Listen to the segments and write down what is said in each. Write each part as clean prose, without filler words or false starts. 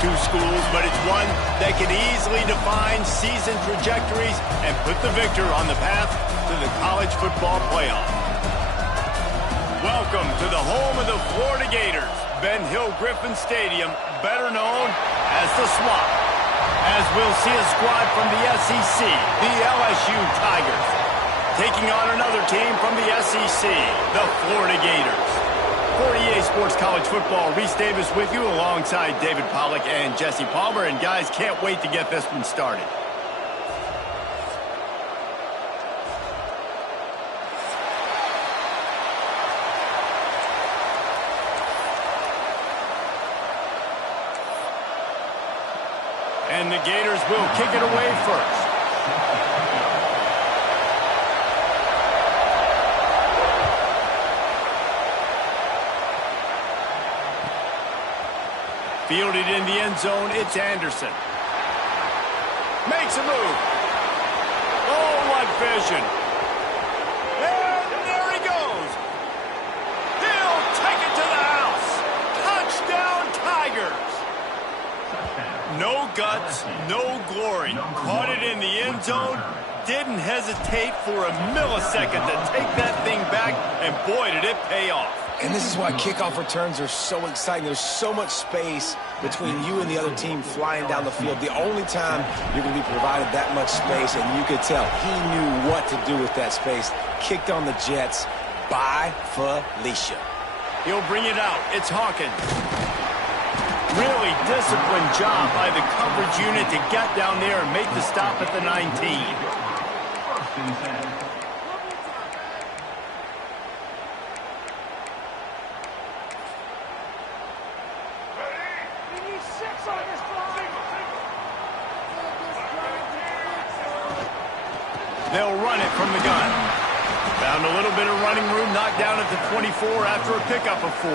two schools, but it's one that can easily define season trajectories and put the victor on the path to the college football playoff. Welcome to the home of the Florida Gators, Ben Hill Griffin Stadium, better known as the Swamp, as we'll see a squad from the SEC, the LSU Tigers, taking on another team from the SEC, the Florida Gators. For EA Sports College Football, Reese Davis with you alongside David Pollack and Jesse Palmer. And guys, can't wait to get this one started. And the Gators will kick it away first. Fielded in the end zone, it's Anderson. Makes a move. Oh, what vision. And there he goes. He'll take it to the house. Touchdown, Tigers. No guts, no glory. Caught it in the end zone. Didn't hesitate for a millisecond to take that thing back, and boy, did it pay off. And this is why kickoff returns are so exciting. There's so much space between you and the other team flying down the field. The only time you're going to be provided that much space, and you could tell he knew what to do with that space. Kicked on the Jets by Felicia. He'll bring it out. It's Hawkins. Really disciplined job by the coverage unit to get down there and make the stop at the 19. They'll run it from the gun. Found a little bit of running room, knocked down at the 24 after a pickup of 4.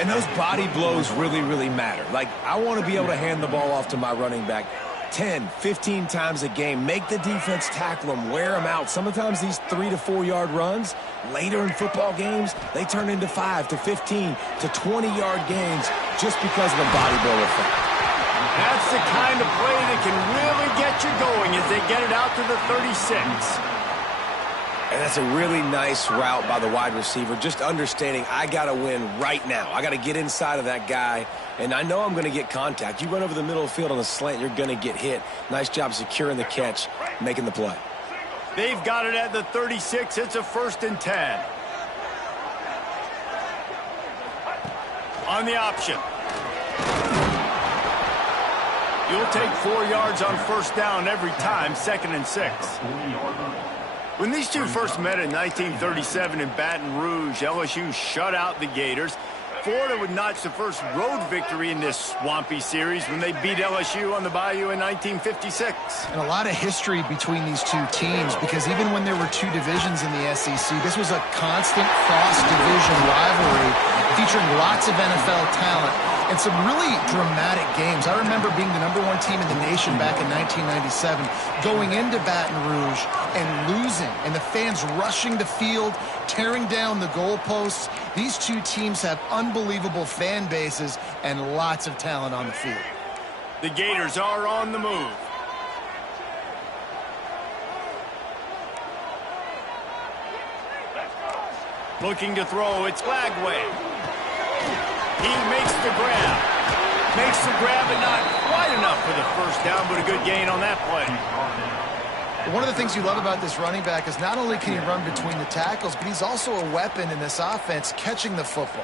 And those body blows really, really matter. Like, I want to be able to hand the ball off to my running back 10, 15 times a game. Make the defense tackle them, wear them out. Sometimes these 3 to 4 yard runs, later in football games, they turn into 5 to 15 to 20 yard gains just because of the body blow effect. That's the kind of play that can really get you going as they get it out to the 36. And that's a really nice route by the wide receiver, just understanding I got to win right now. I got to get inside of that guy, and I know I'm going to get contact. You run over the middle of the field on the slant, you're going to get hit. Nice job securing the catch, making the play. They've got it at the 36. It's a 1st and 10. On the option. You'll take 4 yards on 1st down every time, 2nd and 6. When these two first met in 1937 in Baton Rouge, LSU shut out the Gators. Florida would notch the first road victory in this swampy series when they beat LSU on the Bayou in 1956. And a lot of history between these two teams, because even when there were two divisions in the SEC, this was a constant cross-division rivalry featuring lots of NFL talent and some really dramatic games. I remember being the #1 team in the nation back in 1997, going into Baton Rouge and losing, and the fans rushing the field, tearing down the goalposts. These two teams have unbelievable fan bases and lots of talent on the field. The Gators are on the move. Looking to throw, it's Lagway. He makes the grab. Makes the grab, but not quite enough for the 1st down, but a good gain on that play. One of the things you love about this running back is not only can he run between the tackles, but he's also a weapon in this offense, catching the football.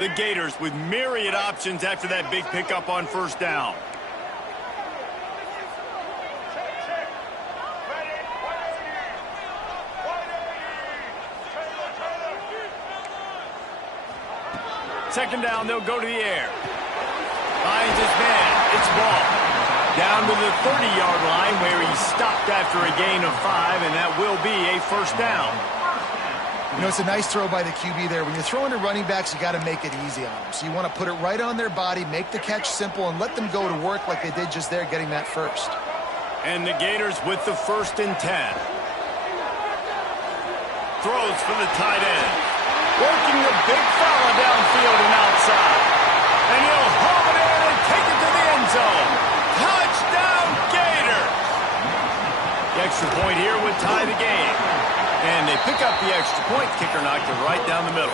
The Gators with myriad options after that big pickup on 1st down. Second down, they'll go to the air. Finds his man. It's Ball. Down to the 30-yard line where he stopped after a gain of 5, and that will be a 1st down. You know, it's a nice throw by the QB there. When you're throwing to running backs, you got to make it easy on them. So you want to put it right on their body, make the catch simple, and let them go to work like they did just there, getting that first. And the Gators with the 1st and 10. Throws for the tight end. Working the big fella downfield and outside. And he'll haul it in and take it to the end zone. Touchdown, Gators! The extra point here would tie the game. And they pick up the extra point. Kicker knocked it right down the middle.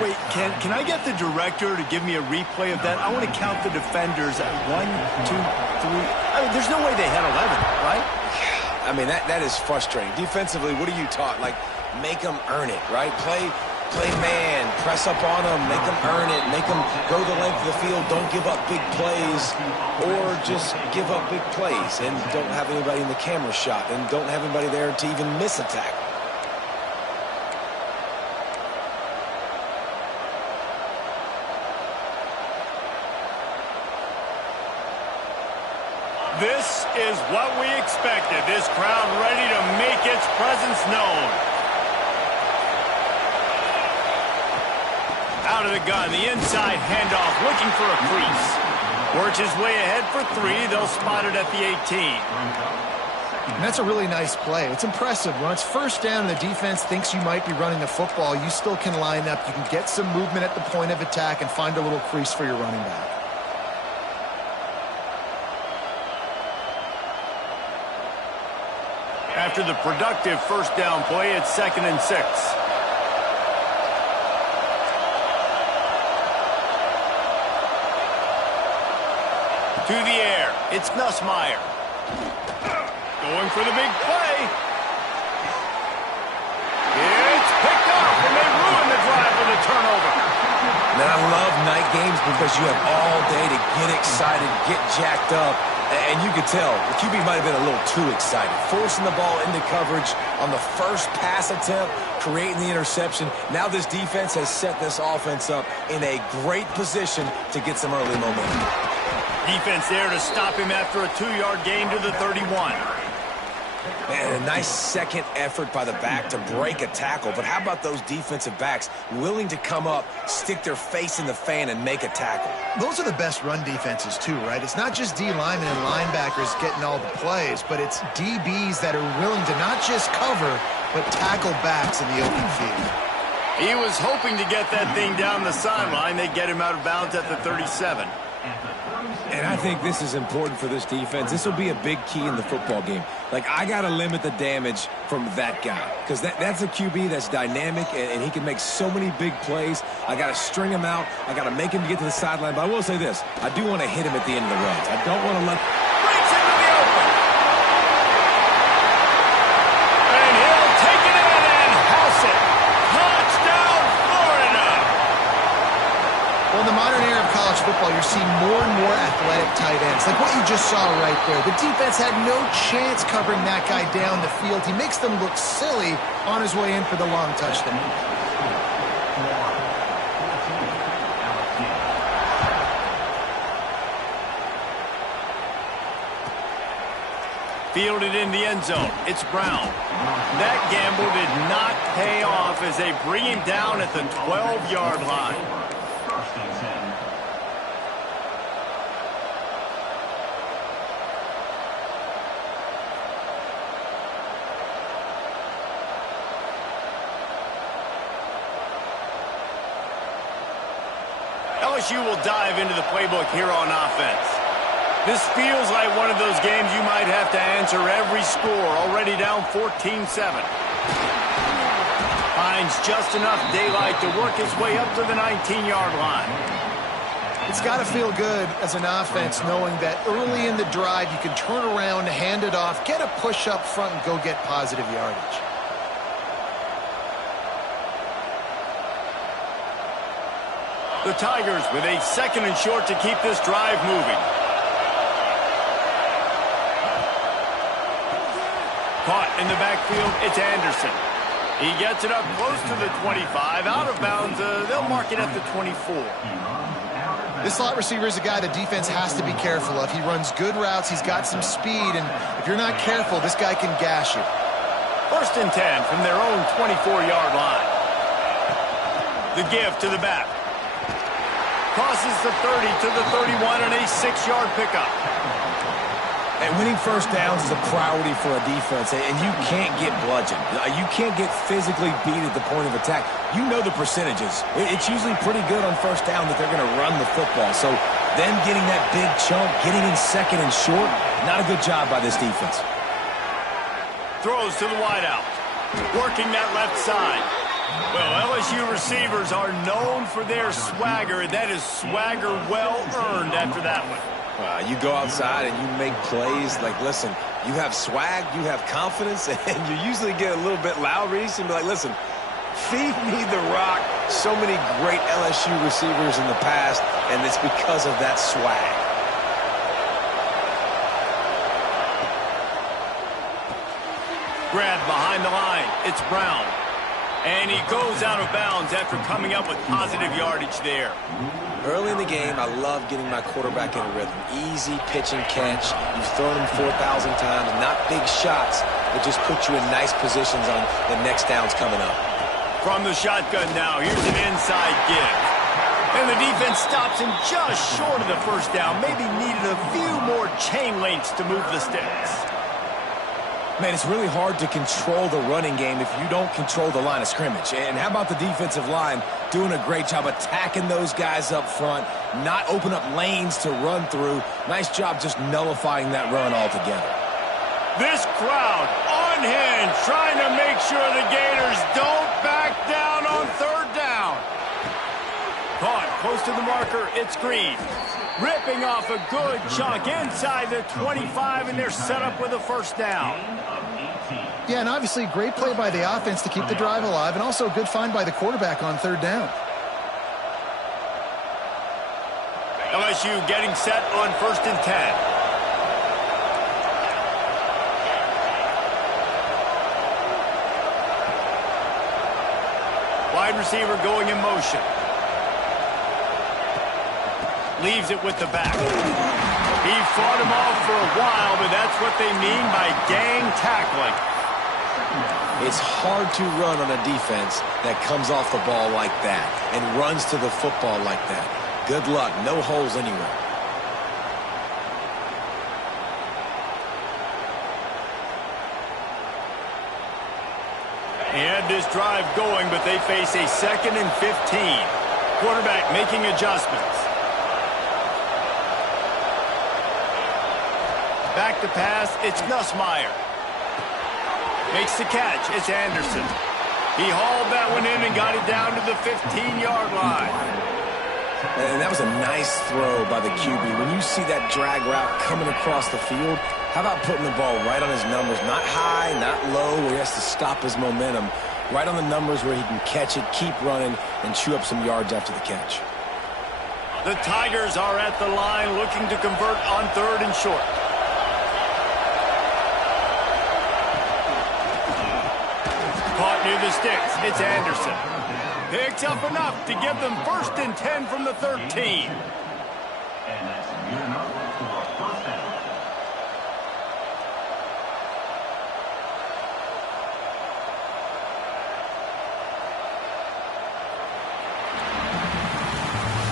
Wait, can I get the director to give me a replay of that? I want to count the defenders at 1, 2, 3. I mean, there's no way they had 11, right? I mean, that is frustrating. Defensively, what are you taught? Like, make them earn it, right? Play man, press up on them, make them earn it, make them go the length of the field, don't give up big plays, or just give up big plays and don't have anybody in the camera shot and don't have anybody there to even miss a tackle. This is what we expected. This crowd ready to make its presence known. Out of the gun, the inside handoff, looking for a crease. Works his way ahead for 3. They'll spot it at the 18. And that's a really nice play. It's impressive. When it's first down, the defense thinks you might be running the football. You still can line up. You can get some movement at the point of attack and find a little crease for your running back. After the productive first down play, it's 2nd and 6. To the air, it's Nussmeier. Going for the big play. It's picked off, and they ruin the drive with a turnover. Man, I love night games because you have all day to get excited, get jacked up. And you could tell the QB might have been a little too excited. Forcing the ball into coverage on the first pass attempt, creating the interception. Now this defense has set this offense up in a great position to get some early momentum. Defense there to stop him after a 2-yard gain to the 31. Man, a nice second effort by the back to break a tackle. But how about those defensive backs willing to come up, stick their face in the fan, and make a tackle? Those are the best run defenses, too, right? It's not just D linemen and linebackers getting all the plays, but it's DBs that are willing to not just cover, but tackle backs in the open field. He was hoping to get that thing down the sideline. They get him out of bounds at the 37. And I think this is important for this defense. This will be a big key in the football game. Like, I got to limit the damage from that guy because that's a QB that's dynamic, and he can make so many big plays. I got to string him out. I got to make him get to the sideline. But I will say this. I do want to hit him at the end of the runs. I don't want to let... Breaks into the open. And he'll take it in and house it. Touchdown, Florida. Well, in the modern era of college football, you're seeing more and more athletic tight ends, like what you just saw right there. The defense had no chance covering that guy down the field. He makes them look silly on his way in for the long touchdown. Fielded in the end zone. It's Brown. That gamble did not pay off as they bring him down at the 12-yard line. LSU will dive into the playbook here on offense. This feels like one of those games you might have to answer every score, already down 14-7. Finds just enough daylight to work his way up to the 19-yard line. It's got to feel good as an offense knowing that early in the drive you can turn around, hand it off, get a push up front, and go get positive yardage. The Tigers with a 2nd and short to keep this drive moving. Caught in the backfield, it's Anderson. He gets it up close to the 25. Out of bounds, they'll mark it at the 24. This slot receiver is a guy the defense has to be careful of. He runs good routes, he's got some speed, and if you're not careful, this guy can gash you. First and 10 from their own 24-yard line. The give to the back. Crosses the 30 to the 31 and a 6-yard pickup. And winning first downs is a priority for a defense, and you can't get bludgeoned. You can't get physically beat at the point of attack. You know the percentages. It's usually pretty good on first down that they're going to run the football. So them getting that big chunk, getting in second and short, not a good job by this defense. Throws to the wideout. Working that left side. Well, LSU receivers are known for their swagger. That is swagger well earned after that one. You go outside and you make plays. Like, listen, you have swag, you have confidence, and you usually get a little bit loud, Reese, and be like, listen, feed me the rock. So many great LSU receivers in the past, and it's because of that swag. Grabbed behind the line. It's Brown. And he goes out of bounds after coming up with positive yardage there. Early in the game, I love getting my quarterback in a rhythm. Easy pitch and catch. You've thrown him 4,000 times. Not big shots, but just put you in nice positions on the next downs coming up. From the shotgun now, here's an inside give. And the defense stops him just short of the first down. Maybe needed a few more chain links to move the sticks. Man, it's really hard to control the running game if you don't control the line of scrimmage. And how about the defensive line doing a great job attacking those guys up front, not open up lanes to run through. Nice job just nullifying that run altogether. This crowd unhinged, trying to make sure the Gators don't back down on third down. Caught close to the marker, it's Green. Ripping off a good chunk inside the 25, and they're set up with a first down. Yeah, and obviously great play by the offense to keep the drive alive, and also a good find by the quarterback on third down. LSU getting set on first and 10. Wide receiver going in motion. Leaves it with the back. He fought him off for a while, but that's what they mean by gang tackling. It's hard to run on a defense that comes off the ball like that and runs to the football like that. Good luck. No holes anywhere. He had this drive going, but they face a 2nd and 15. Quarterback making adjustments. Back to pass, it's Nussmeier. Makes the catch, it's Anderson. He hauled that one in and got it down to the 15-yard line. And that was a nice throw by the QB. When you see that drag route coming across the field, how about putting the ball right on his numbers? Not high, not low, where he has to stop his momentum. Right on the numbers where he can catch it, keep running, and chew up some yards after the catch. The Tigers are at the line looking to convert on third and short. Caught near the sticks. It's Anderson. Picks up enough to give them first and 10 from the 13.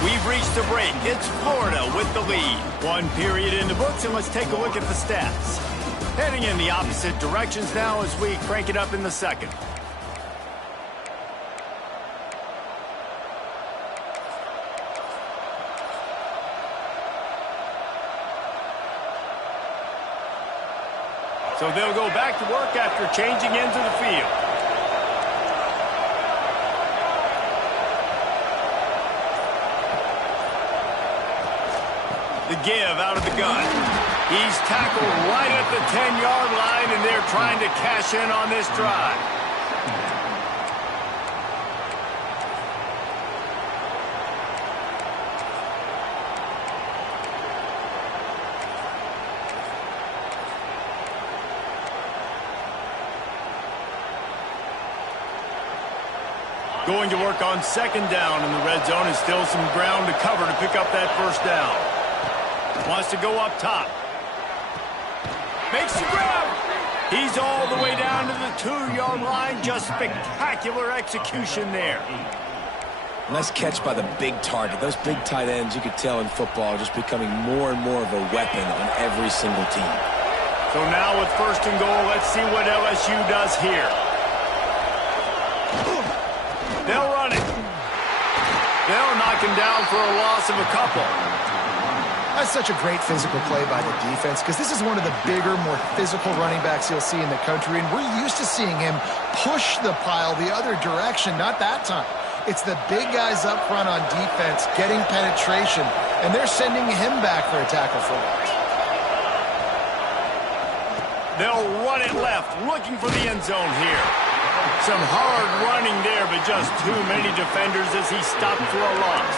We've reached the break. It's Florida with the lead. One period in the books, and let's take a look at the stats. Heading in the opposite directions now as we crank it up in the second. So they'll go back to work after changing into the field. The give out of the gun. He's tackled right at the 10-yard line, and they're trying to cash in on this drive. Going to work on second down in the red zone, and still some ground to cover to pick up that first down. Wants to go up top. Makes the grab. He's all the way down to the 2-yard line. Just spectacular execution there. Nice catch by the big target. Those big tight ends, you could tell in football, are just becoming more and more of a weapon on every single team. So now with 1st and goal, let's see what LSU does here. They'll run it. They'll knock him down for a loss of a couple. That's such a great physical play by the defense because this is one of the bigger, more physical running backs you'll see in the country, and we're used to seeing him push the pile the other direction, not that time. It's the big guys up front on defense getting penetration, and they're sending him back for a tackle for loss. They'll run it left, looking for the end zone here. Some hard running there, but just too many defenders as he stopped for a loss.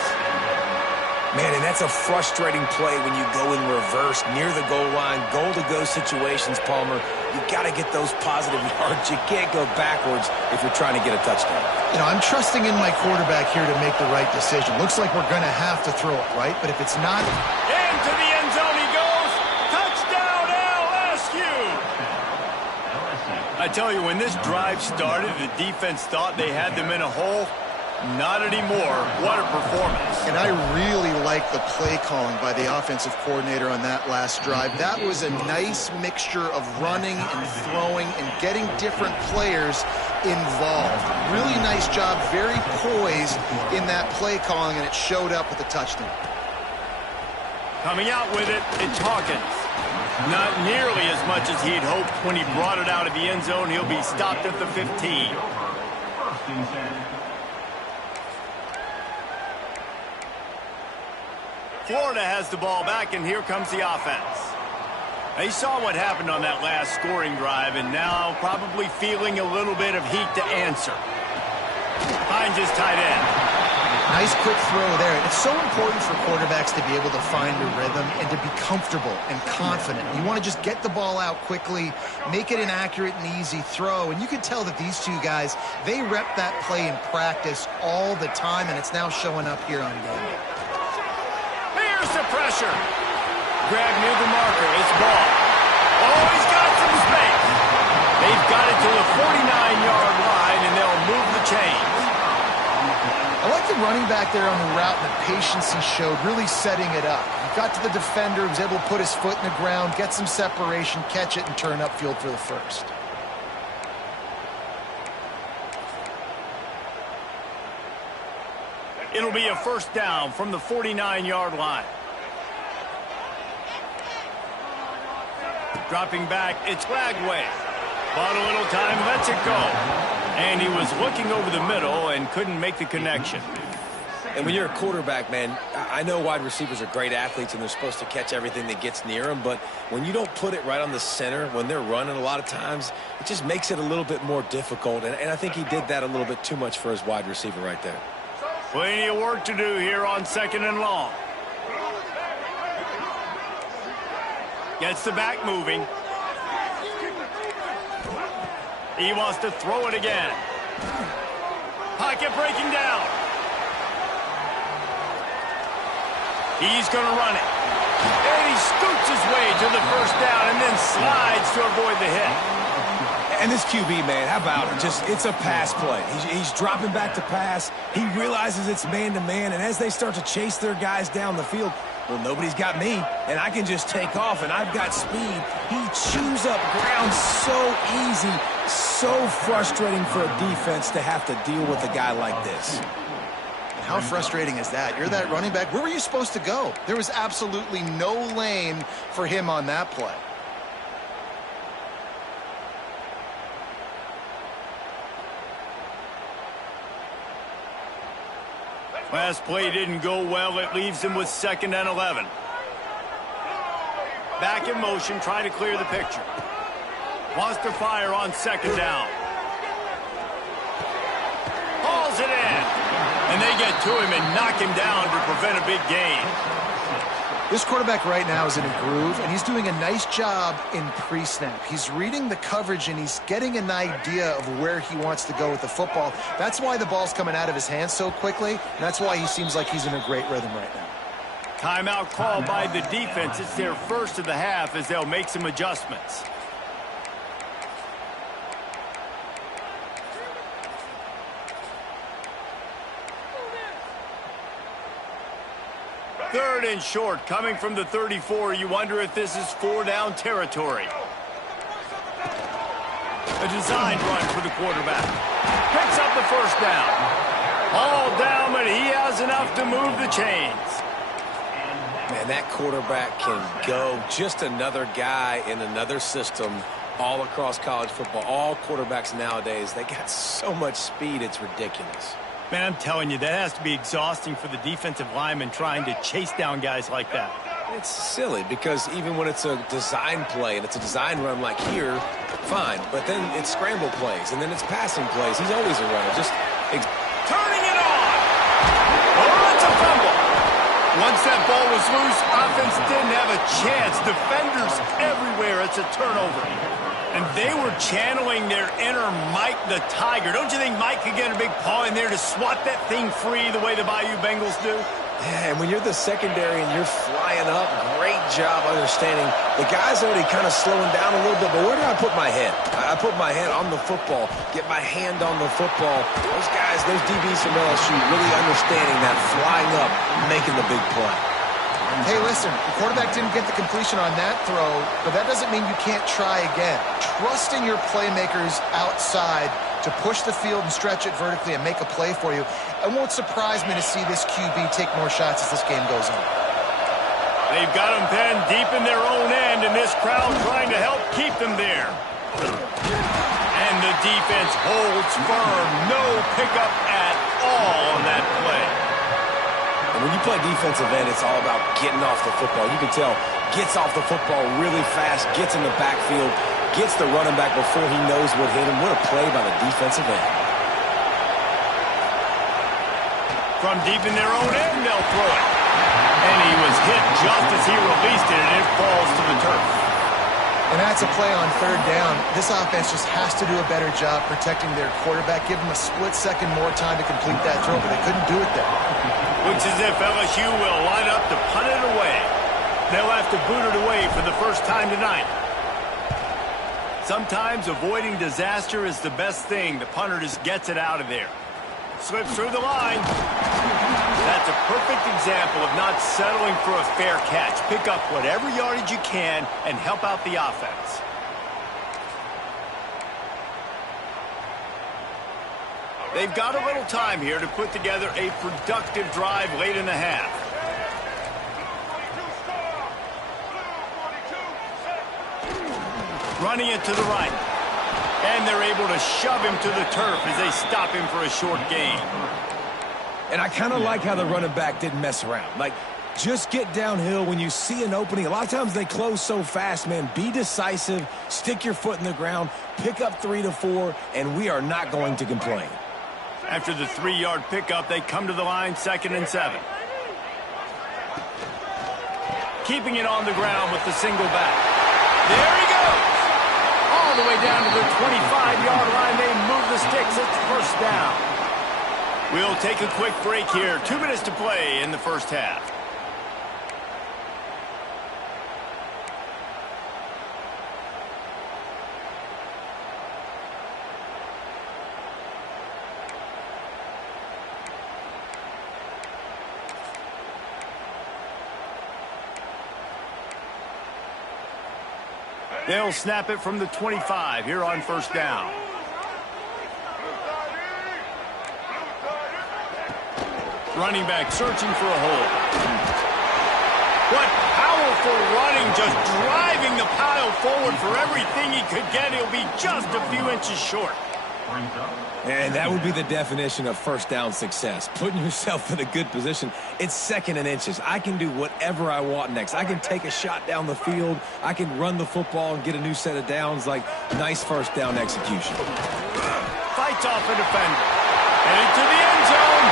Man, and that's a frustrating play when you go in reverse near the goal line, goal-to-go situations, Palmer. You got to get those positive yards. You can't go backwards if you're trying to get a touchdown. You know, I'm trusting in my quarterback here to make the right decision. Looks like we're going to have to throw it, right? But if it's not... Into the end zone he goes. Touchdown, LSU! I tell you, when this drive started, the defense thought they had them in a hole. Not anymore. What a performance. And I really like the play calling by the offensive coordinator on that last drive. That was a nice mixture of running and throwing and getting different players involved. Really nice job, very poised in that play calling, and it showed up with a touchdown. Coming out with it, it's Hawkins. Not nearly as much as he'd hoped when he brought it out of the end zone. He'll be stopped at the 15. Florida has the ball back, and here comes the offense. They saw what happened on that last scoring drive, and now probably feeling a little bit of heat to answer. Finds his tight end. Nice quick throw there. It's so important for quarterbacks to be able to find a rhythm and to be comfortable and confident. You want to just get the ball out quickly, make it an accurate and easy throw, and you can tell that these two guys, they rep that play in practice all the time, and it's now showing up here on game day. Here's the pressure. Grab near the marker. It's ball. Oh, he's got some space. They've got it to the 49-yard line, and they'll move the chains. I like the running back there on the route and the patience he showed, really setting it up. He got to the defender, was able to put his foot in the ground, get some separation, catch it, and turn upfield for the first. It'll be a first down from the 49-yard line. Dropping back, it's Lagway. Bought a little time, lets it go. And he was looking over the middle and couldn't make the connection. And when you're a quarterback, man, I know wide receivers are great athletes and they're supposed to catch everything that gets near them, but when you don't put it right on the center, when they're running a lot of times, it just makes it a little bit more difficult. And I think he did that a little bit too much for his wide receiver right there. Plenty of work to do here on 2nd and long. Gets the back moving. He wants to throw it again. Pocket breaking down. He's going to run it. And he scoots his way to the first down and then slides to avoid the hit. And this QB, man, how about it? It's a pass play. He's dropping back to pass. He realizes it's man-to-man, and as they start to chase their guys down the field, well, nobody's got me, and I can just take off, and I've got speed. He chews up ground so easy, so frustrating for a defense to have to deal with a guy like this. How frustrating is that? You're that running back. Where were you supposed to go? There was absolutely no lane for him on that play. Last play didn't go well. It leaves him with 2nd and 11. Back in motion, trying to clear the picture. Wants to fire on 2nd down. Hauls it in. And they get to him and knock him down to prevent a big gain. This quarterback right now is in a groove, and he's doing a nice job in pre-snap. He's reading the coverage, and he's getting an idea of where he wants to go with the football. That's why the ball's coming out of his hands so quickly, and that's why he seems like he's in a great rhythm right now. Timeout called by the defense. It's their first of the half as they'll make some adjustments. 3rd and short, coming from the 34. You wonder if this is 4-down territory. A design run for the quarterback. Picks up the 1st down. All down, but he has enough to move the chains. Man, that quarterback can go. Just another guy in another system all across college football. All quarterbacks nowadays, they got so much speed, it's ridiculous. Man, I'm telling you, that has to be exhausting for the defensive lineman trying to chase down guys like that. It's silly because even when it's a design play and it's a design run like here, fine. But then it's scramble plays and then it's passing plays. He's always a runner. Just turning it on. Oh, it's a fumble. Once that ball was loose, offense didn't have a chance. Defenders everywhere. It's a turnover. And they were channeling their inner Mike the Tiger. Don't you think Mike could get a big paw in there to swat that thing free the way the Bayou Bengals do? Yeah, and when you're the secondary and you're flying up, great job understanding. The guy's already kind of slowing down a little bit, but where do I put my head? I put my head on the football, get my hand on the football. Those guys, those DBs from LSU really understanding that flying up, making the big play. Hey, listen, the quarterback didn't get the completion on that throw, but that doesn't mean you can't try again. Trusting your playmakers outside to push the field and stretch it vertically and make a play for you. It won't surprise me to see this QB take more shots as this game goes on. They've got them pinned deep in their own end, and this crowd trying to help keep them there. And the defense holds firm. No pickup at all on that play. And when you play defensive end, it's all about getting off the football. You can tell, gets off the football really fast, gets in the backfield, gets the running back before he knows what hit him. What a play by the defensive end. From deep in their own end, they'll throw it. And he was hit just as he released it, and it falls to the turf. And that's a play on 3rd down. This offense just has to do a better job protecting their quarterback. Give him a split second more time to complete that throw, but they couldn't do it there. Looks as if LSU will line up to punt it away. They'll have to boot it away for the first time tonight. Sometimes avoiding disaster is the best thing. The punter just gets it out of there. Slips through the line. That's a perfect example of not settling for a fair catch. Pick up whatever yardage you can and help out the offense. They've got a little time here to put together a productive drive late in the half. Running it to the right. And they're able to shove him to the turf as they stop him for a short gain. And I kind of like how the running back didn't mess around. Like, just get downhill when you see an opening. A lot of times they close so fast, man. Be decisive, stick your foot in the ground, pick up 3 to 4, and we are not going to complain. After the 3-yard pickup, they come to the line, 2nd and 7. Keeping it on the ground with the single back. There he goes. All the way down to the 25-yard line. They move the sticks. It's 1st down. We'll take a quick break here. 2 minutes to play in the first half. They'll snap it from the 25 here on 1st down. Running back searching for a hole. What powerful running, just driving the pile forward for everything he could get. He'll be just a few inches short. And that would be the definition of 1st down success. Putting yourself in a good position. It's 2nd and inches. I can do whatever I want next. I can take a shot down the field. I can run the football and get a new set of downs. Like, nice 1st down execution. Fights off a defender. And into the end zone.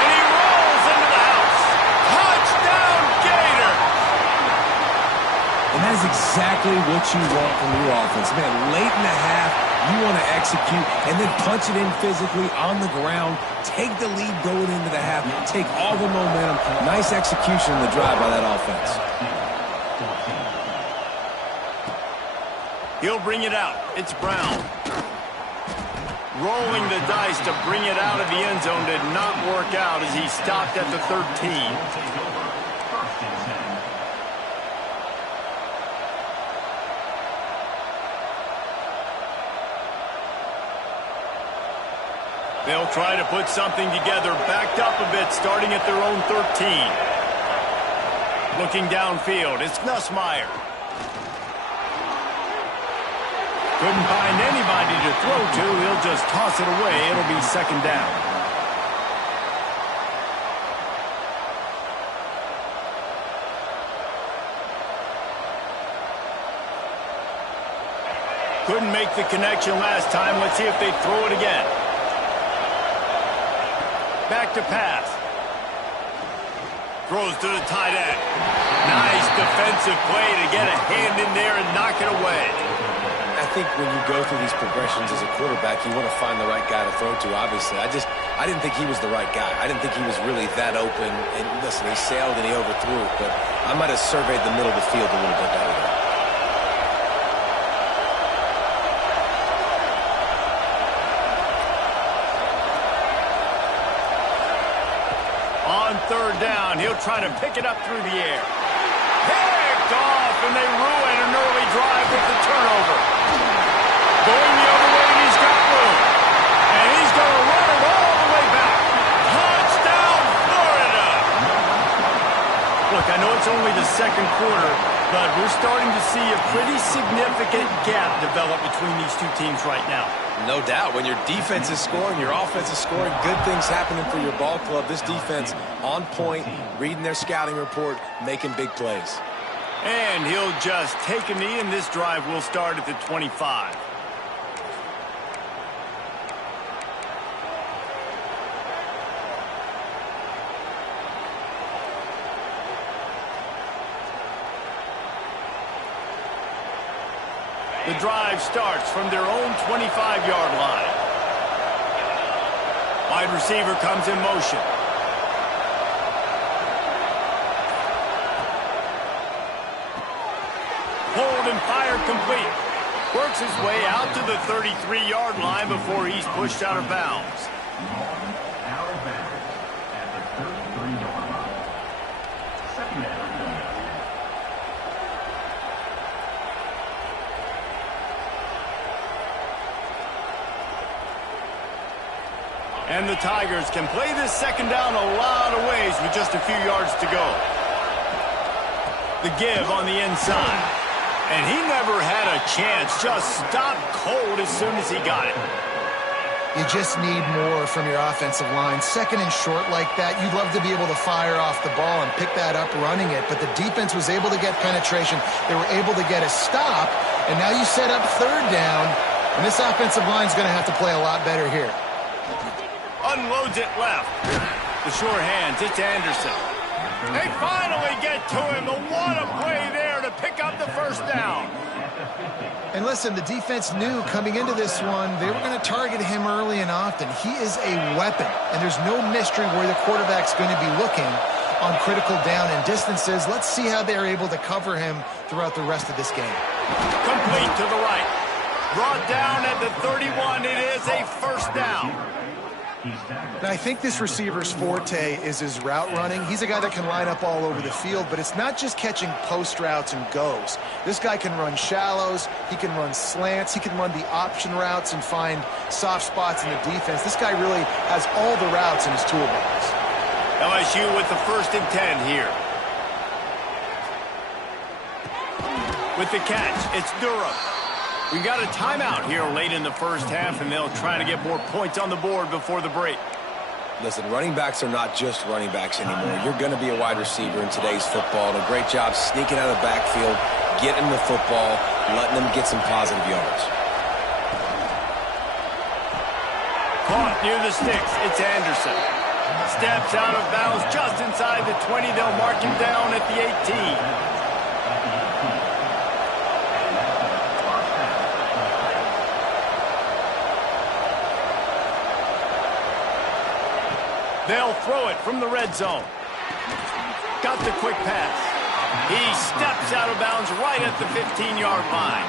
And he rolls into the house. Touchdown, Gator! And that's exactly what you want from your offense. Man, late in the half, you want to execute and then punch it in physically on the ground. Take the lead going into the half. Take all the momentum. Nice execution in the drive by that offense. He'll bring it out. It's Brown. Rolling the dice to bring it out of the end zone did not work out as he stopped at the 13. They'll try to put something together, backed up a bit, starting at their own 13. Looking downfield, it's Nussmeier. Couldn't find anybody to throw to. He'll just toss it away. It'll be second down. Couldn't make the connection last time. Let's see if they throw it again. Back to pass. Throws to the tight end. Nice defensive play to get a hand in there and knock it away. I think when you go through these progressions as a quarterback, you want to find the right guy to throw to, obviously. I didn't think he was the right guy. I didn't think he was really that open. And listen, he sailed and he overthrew it, but I might have surveyed the middle of the field a little bit better there. On third down, he'll try to pick it up through the air. Picked off, and they ruin an early drive with the turnover. Going the other way, and he's got room. And he's going to run it all the way back. Touchdown, Florida! Look, I know it's only the second quarter, but we're starting to see a pretty significant gap develop between these two teams right now. No doubt. When your defense is scoring, your offense is scoring, good things happening for your ball club. This defense on point, reading their scouting report, making big plays. And he'll just take a knee, and this drive will start at the 25. The drive starts from their own 25-yard line. Wide receiver comes in motion. Hold and fire complete. Works his way out to the 33-yard line before he's pushed out of bounds. And the Tigers can play this second down a lot of ways with just a few yards to go. The give on the inside. And he never had a chance. Just stopped cold as soon as he got it. You just need more from your offensive line. Second and short like that, you'd love to be able to fire off the ball and pick that up running it. But the defense was able to get penetration. They were able to get a stop. And now you set up third down. And this offensive line is going to have to play a lot better here. Unloads it left. The sure hands, it's Anderson. They finally get to him. What a play there to pick up the first down. And listen, the defense knew coming into this one, they were going to target him early and often. He is a weapon, and there's no mystery where the quarterback's going to be looking on critical down and distances. Let's see how they're able to cover him throughout the rest of this game. Complete to the right. Brought down at the 31. It is a first down. Now, I think this receiver's forte is his route running. He's a guy that can line up all over the field, but it's not just catching post routes and goes. This guy can run shallows, he can run slants, he can run the option routes and find soft spots in the defense. This guy really has all the routes in his toolbox. LSU with the 1st and 10 here. With the catch, it's Durham. We got a timeout here late in the first half, and they'll try to get more points on the board before the break. Listen, running backs are not just running backs anymore. You're going to be a wide receiver in today's football. And a great job sneaking out of the backfield, getting the football, letting them get some positive yards. Caught near the sticks. It's Anderson. Steps out of bounds just inside the 20. They'll mark him down at the 18. They'll throw it from the red zone. Got the quick pass. He steps out of bounds right at the 15-yard line.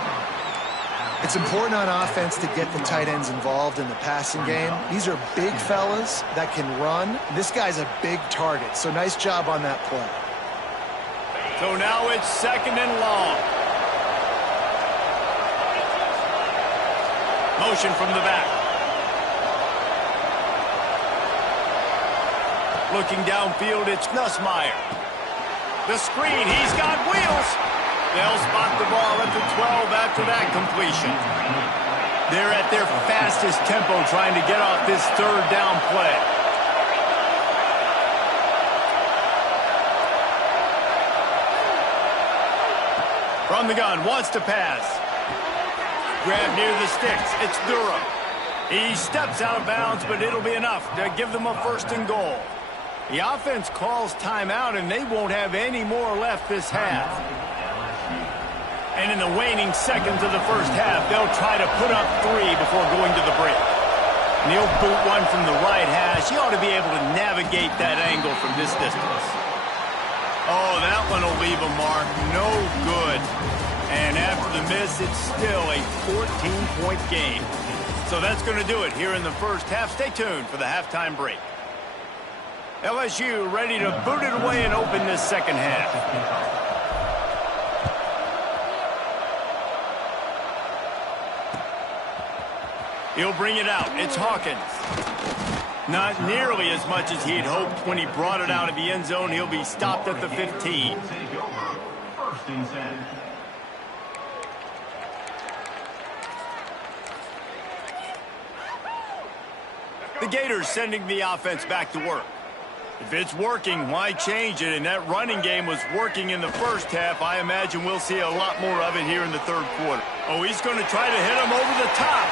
It's important on offense to get the tight ends involved in the passing game. These are big fellas that can run. This guy's a big target, so nice job on that play. So now it's 2nd and long. Motion from the back. Looking downfield, it's Nussmeier. The screen, he's got wheels. They'll spot the ball at the 12 after that completion. They're at their fastest tempo trying to get off this third down play. From the gun, wants to pass. Grab near the sticks. It's Durham. He steps out of bounds, but it'll be enough to give them a 1st and goal. The offense calls timeout, and they won't have any more left this half. And in the waning seconds of the first half, they'll try to put up 3 before going to the break. And he'll boot one from the right hash. He ought to be able to navigate that angle from this distance. Oh, that one will leave a mark. No good. And after the miss, it's still a 14-point game. So that's going to do it here in the first half. Stay tuned for the halftime break. LSU ready to boot it away and open this second half. He'll bring it out. It's Hawkins. Not nearly as much as he'd hoped when he brought it out of the end zone. He'll be stopped at the 15. The Gators sending the offense back to work. If it's working, why change it? And that running game was working in the first half. I imagine we'll see a lot more of it here in the third quarter. Oh, he's going to try to hit him over the top.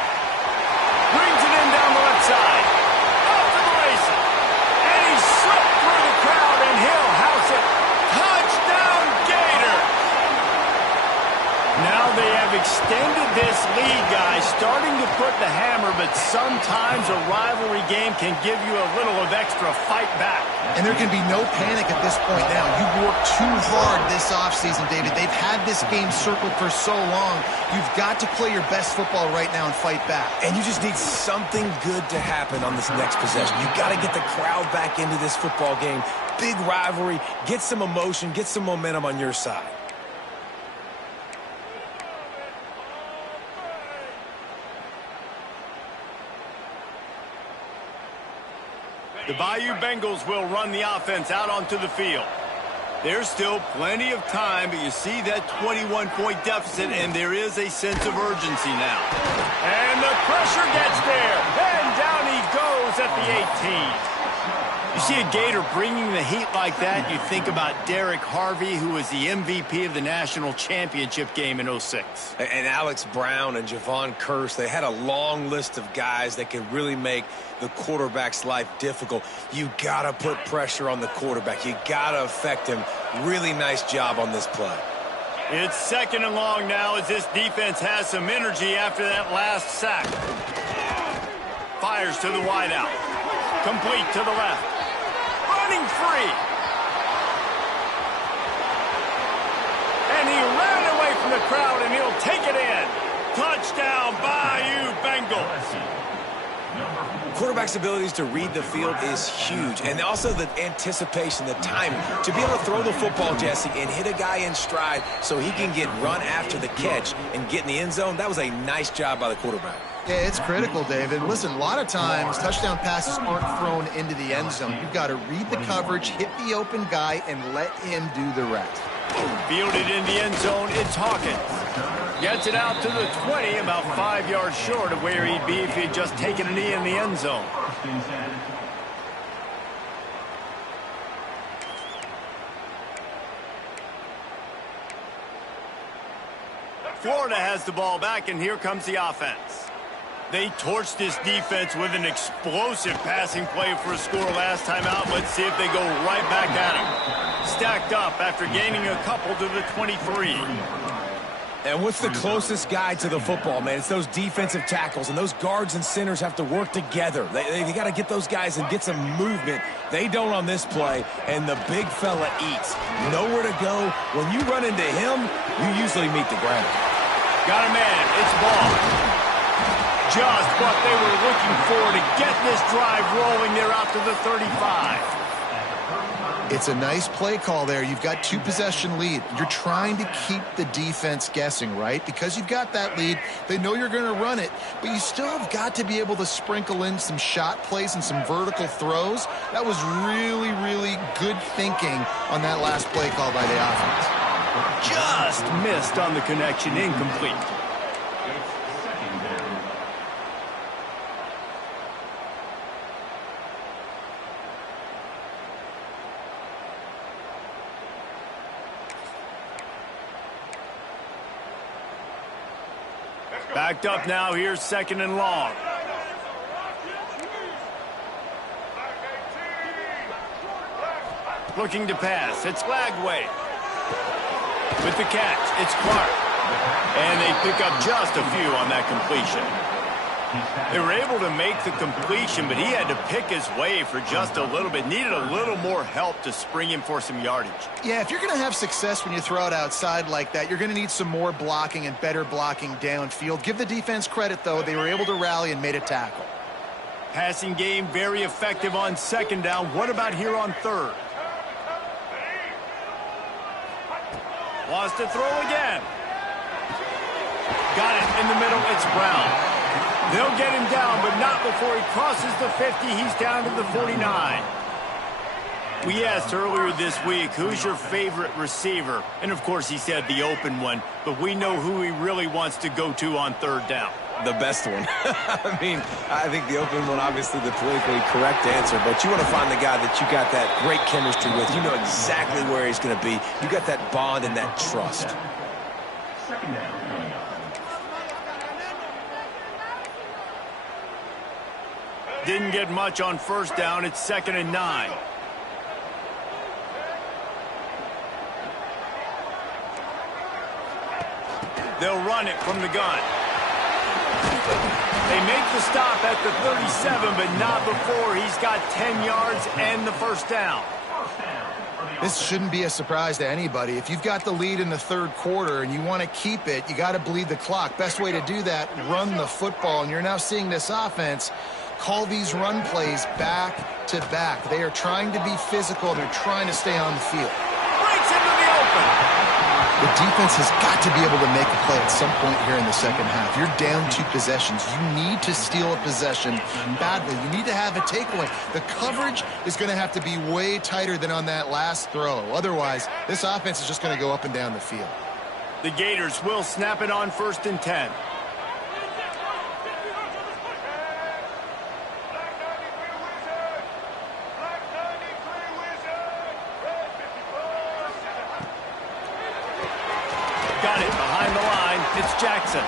Brings it in down the left side. Off to the races. And he slipped through the crowd, and he'll house it. Touchdown, Gator! Now they have extended this lead, guys, starting to put the hammer, but sometimes a rivalry game can give you a little of extra fight back. And there can be no panic at this point now. You've worked too hard this offseason, David. They've had this game circled for so long. You've got to play your best football right now and fight back. And you just need something good to happen on this next possession. You got to get the crowd back into this football game. Big rivalry. Get some emotion. Get some momentum on your side. The Bayou Bengals will run the offense out onto the field. There's still plenty of time, but you see that 21-point deficit, and there is a sense of urgency now. And the pressure gets there, and down he goes at the 18. You see a Gator bringing the heat like that, you think about Derek Harvey, who was the MVP of the national championship game in 06. And Alex Brown and Javon Curse, they had a long list of guys that could really make the quarterback's life difficult. You got to put pressure on the quarterback. You got to affect him. Really nice job on this play. It's 2nd and long now as this defense has some energy after that last sack. Fires to the wideout. Complete to the left. Running free. And he ran away from the crowd, and he'll take it in. Touchdown, Bayou Bengals. Quarterback's abilities to read the field is huge, and also the anticipation, the timing. To be able to throw the football, Jesse, and hit a guy in stride so he can get run after the catch and get in the end zone, that was a nice job by the quarterback. Yeah, it's critical, David. Listen, a lot of times touchdown passes aren't thrown into the end zone. You've got to read the coverage, hit the open guy, and let him do the rest. Fielded in the end zone, it's Hawkins. Gets it out to the 20, about 5 yards short of where he'd be if he'd just taken a knee in the end zone. Florida has the ball back, and here comes the offense. They torched this defense with an explosive passing play for a score last time out. Let's see if they go right back at him. Stacked up after gaining a couple to the 23. And what's the closest guy to the football, man? It's those defensive tackles, and those guards and centers have to work together. They got to get those guys and get some movement. They don't on this play, and the big fella eats. Nowhere to go. When you run into him, you usually meet the ground. Got a man. It's Ball. Just what they were looking for to get this drive rolling. They're out to the 35. It's a nice play call there. You've got 2-possession lead. You're trying to keep the defense guessing, right? Because you've got that lead, they know you're going to run it, but you still have got to be able to sprinkle in some shot plays and some vertical throws. That was really, really good thinking on that last play call by the offense. Just missed on the connection, incomplete. Backed up now, here's 2nd and long. Looking to pass, it's Lagway. With the catch, it's Clark. And they pick up just a few on that completion. They were able to make the completion, but he had to pick his way for just a little bit. Needed a little more help to spring him for some yardage. Yeah, if you're going to have success when you throw it outside like that, you're going to need some more blocking and better blocking downfield. Give the defense credit, though. They were able to rally and made a tackle. Passing game very effective on 2nd down. What about here on 3rd? Wants to throw again. Got it in the middle. It's Brown. They'll get him down, but not before he crosses the 50. He's down to the 49. We asked earlier this week, who's your favorite receiver? And, of course, he said the open one, but we know who he really wants to go to on 3rd down. The best one. I mean, I think the open one, obviously the politically correct answer, but you want to find the guy that you got that great chemistry with. You know exactly where he's going to be. You got that bond and that trust. 2nd down. Didn't get much on 1st down. It's 2nd and 9. They'll run it from the gun. They make the stop at the 37, but not before he's got 10 yards and the 1st down. This shouldn't be a surprise to anybody. If you've got the lead in the 3rd quarter and you want to keep it, you got to bleed the clock. Best way to do that, run the football. And you're now seeing this offense call these run plays back to back. They are trying to be physical. They're trying to stay on the field. Breaks into the open. The defense has got to be able to make a play at some point here in the 2nd half. You're down 2 possessions. You need to steal a possession badly. You need to have a takeaway. The coverage is going to have to be way tighter than on that last throw. Otherwise, this offense is just going to go up and down the field. The Gators will snap it on 1st and 10. Got it behind the line. It's Jackson.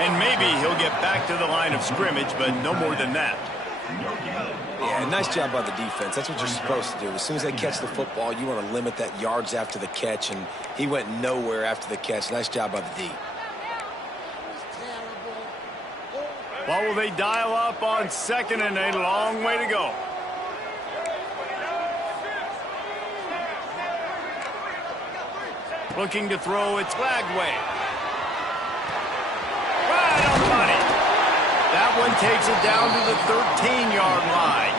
And maybe he'll get back to the line of scrimmage, but no more than that. Yeah, nice job by the defense. That's what you're supposed to do. As soon as they catch the football, you want to limit that yards after the catch, and he went nowhere after the catch. Nice job by the D. What will they dial up on 2nd and a long way to go? Looking to throw, it's Lagway. Right on the money. That one takes it down to the 13-yard line.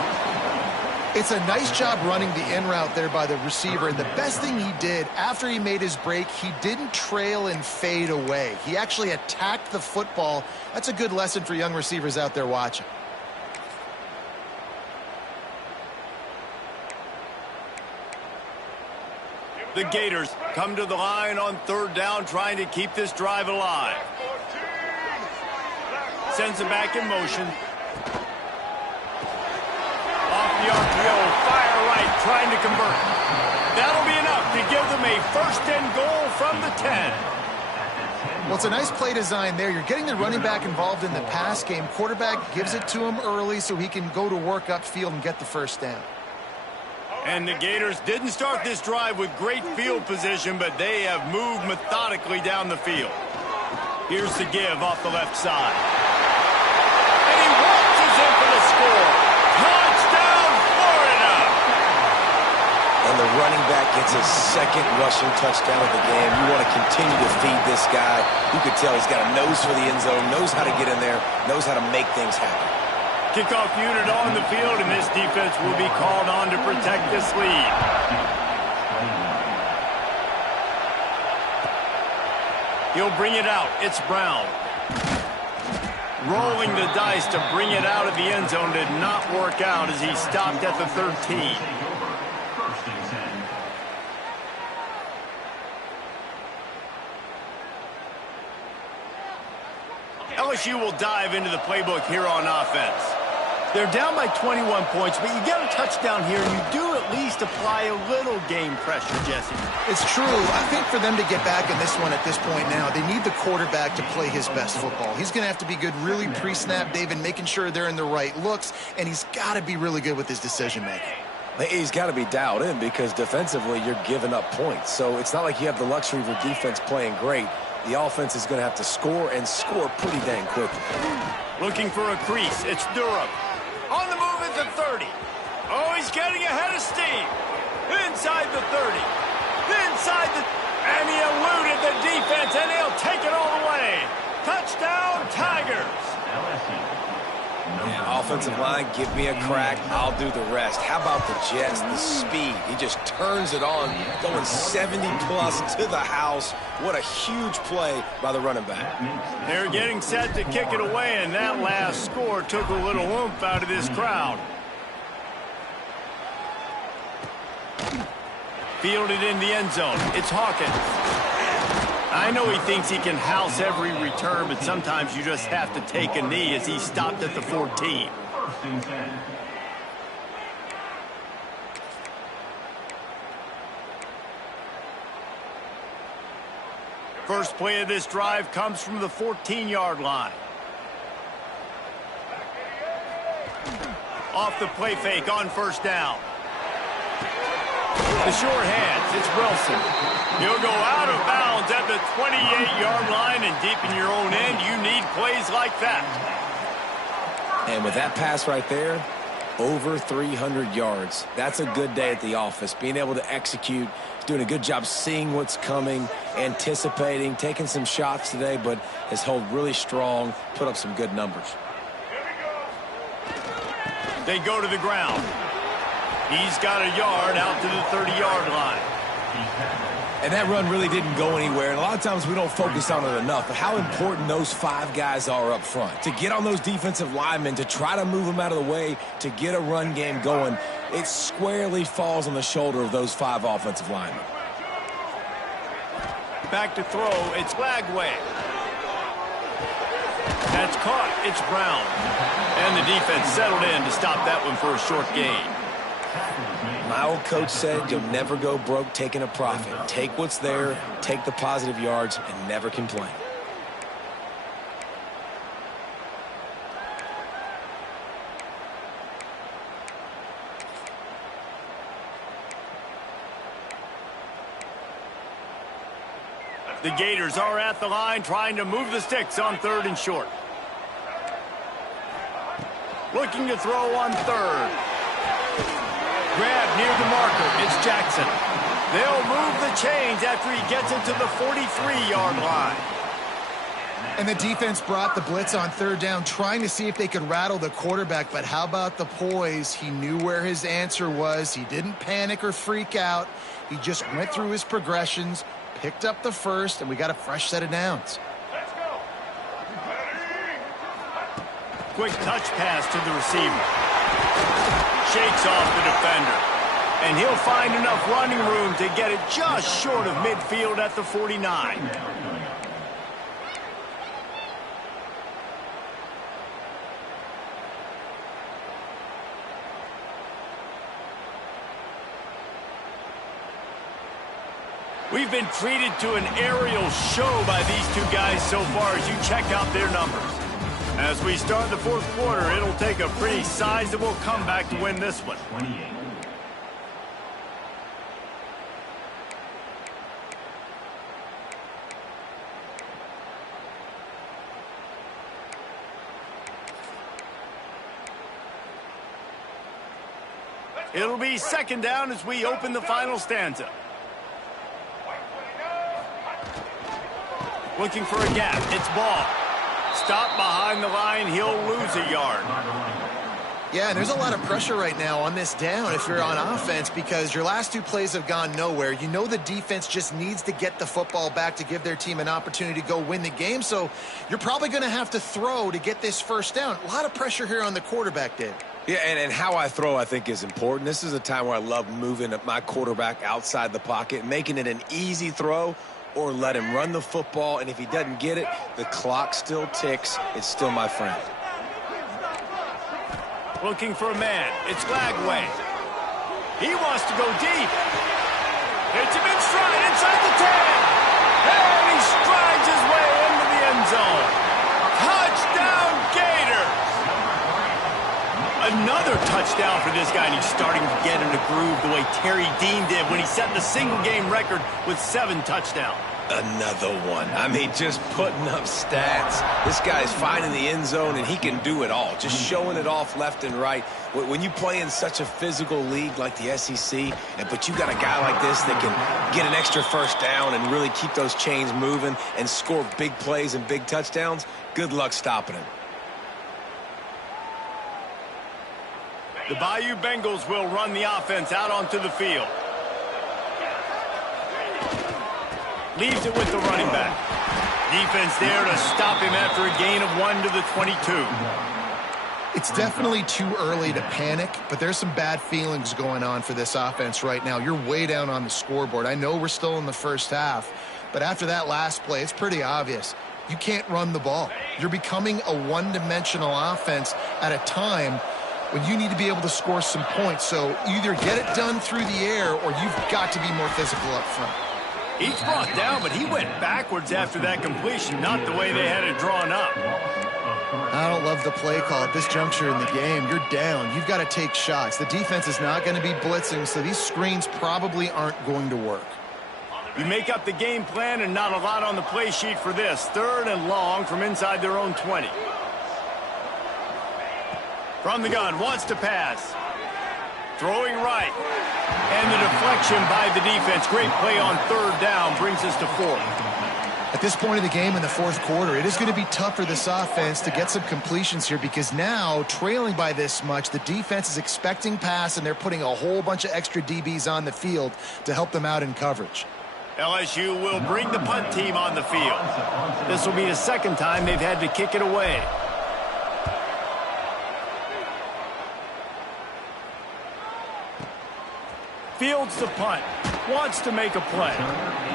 It's a nice job running the in route there by the receiver. And the best thing he did after he made his break, he didn't trail and fade away. He actually attacked the football. That's a good lesson for young receivers out there watching. The Gators come to the line on 3rd down, trying to keep this drive alive. Sends it back in motion. Off the RPO, fire right, trying to convert. That'll be enough to give them a 1st and goal from the 10. Well, it's a nice play design there. You're getting the running back involved in the pass game. Quarterback gives it to him early so he can go to work upfield and get the 1st down. And the Gators didn't start this drive with great field position, but they have moved methodically down the field. Here's the give off the left side. And he waltzes in for the score. Touchdown, Florida! And the running back gets his 2nd rushing touchdown of the game. You want to continue to feed this guy. You could tell he's got a nose for the end zone, knows how to get in there, knows how to make things happen. Kickoff unit on the field, and this defense will be called on to protect this lead. He'll bring it out. It's Brown. Rolling the dice to bring it out of the end zone did not work out as he stopped at the 13. LSU will dive into the playbook here on offense. They're down by 21 points, but you get a touchdown here, and you do at least apply a little game pressure, Jesse. It's true. I think for them to get back in this one at this point now, they need the quarterback to play his best football. He's going to have to be good really pre-snap, David, making sure they're in the right looks, and he's got to be really good with his decision-making. He's got to be dialed in because defensively you're giving up points. So it's not like you have the luxury of your defense playing great. The offense is going to have to score and score pretty dang quickly. Looking for a crease. It's Durham. On the move at the 30. Oh, he's getting ahead of steam. Inside the 30. Inside the... And he eluded the defense, and he'll take it all the way. Touchdown, Tigers. Yeah, offensive line, give me a crack. I'll do the rest. How about the Jets, the speed? He just turns it on, going 70-plus to the house. What a huge play by the running back. They're getting set to kick it away, and that last score took a little oomph out of this crowd. Fielded in the end zone. It's Hawkins. I know he thinks he can house every return, but sometimes you just have to take a knee as he stopped at the 14. First play of this drive comes from the 14-yard line. Off the play fake on first down. The short hands, it's Wilson. He'll go out of bounds at the 28-yard line, and deep in your own end, you need plays like that. And with that pass right there, over 300 yards. That's a good day at the office. Being able to execute, doing a good job seeing what's coming, anticipating, taking some shots today, but has held really strong, put up some good numbers. They go to the ground. He's got a yard out to the 30-yard line. And that run really didn't go anywhere. And a lot of times we don't focus on it enough, but how important those five guys are up front. To get on those defensive linemen, to try to move them out of the way, to get a run game going, it squarely falls on the shoulder of those five offensive linemen. Back to throw, it's Lagway. That's caught, it's Brown. And the defense settled in to stop that one for a short gain. My old coach said you'll never go broke taking a profit. Take what's there, take the positive yards, and never complain. The Gators are at the line trying to move the sticks on 3rd and short. Looking to throw on 3rd. Grab near the marker. It's Jackson. They'll move the chains after he gets it to the 43-yard line. And the defense brought the blitz on 3rd down, trying to see if they could rattle the quarterback. But how about the poise? He knew where his answer was. He didn't panic or freak out. He just went through his progressions, picked up the first, and we got a fresh set of downs. Quick touch pass to the receiver. Shakes off the defender. And he'll find enough running room to get it just short of midfield at the 49. We've been treated to an aerial show by these two guys so far as you check out their numbers. As we start the 4th quarter, it'll take a pretty sizable comeback to win this one. It'll be 2nd down as we open the final stanza. Looking for a gap. It's Ball. Stop behind the line. He'll lose a yard. Yeah, and there's a lot of pressure right now on this down if you're on offense because your last two plays have gone nowhere. You know the defense just needs to get the football back to give their team an opportunity to go win the game, so you're probably going to have to throw to get this first down. A lot of pressure here on the quarterback, Dave. Yeah, and how I throw, I think, is important. This is a time where I love moving my quarterback outside the pocket, making it an easy throw, or let him run the football, and if he doesn't get it, the clock still ticks. It's still my friend. Looking for a man. It's Lagway. He wants to go deep. Hits him in stride inside the 10. And he strides his way into the end zone. Touchdown, Gators. Another touchdown for this guy, and he's starting to get in a groove the way Terry Dean did when he set the single-game record with 7 touchdowns. Another one. I mean, just putting up stats. This guy's finding the end zone, and he can do it all. Just showing it off left and right. When you play in such a physical league like the SEC, but you got a guy like this that can get an extra first down and really keep those chains moving and score big plays and big touchdowns, good luck stopping him. The Bayou Bengals will run the offense out onto the field. Leaves it with the running back. Defense there to stop him after a gain of 1 to the 22. It's definitely too early to panic, but there's some bad feelings going on for this offense right now. You're way down on the scoreboard. I know we're still in the first half, but after that last play, it's pretty obvious. You can't run the ball. You're becoming a one-dimensional offense at a time when you need to be able to score some points. So either get it done through the air or you've got to be more physical up front. He's brought down, but he went backwards after that completion, not the way they had it drawn up. I don't love the play call at this juncture in the game. You're down. You've got to take shots. The defense is not going to be blitzing, so these screens probably aren't going to work. You make up the game plan and not a lot on the play sheet for this. 3rd and long from inside their own 20. From the gun, wants to pass. Throwing right. And the deflection by the defense. Great play on 3rd down brings us to 4th. At this point of the game in the 4th quarter, it is going to be tough for this offense to get some completions here because now, trailing by this much, the defense is expecting pass and they're putting a whole bunch of extra DBs on the field to help them out in coverage. LSU will bring the punt team on the field. This will be the 2nd time they've had to kick it away. Fields the punt. Wants to make a play.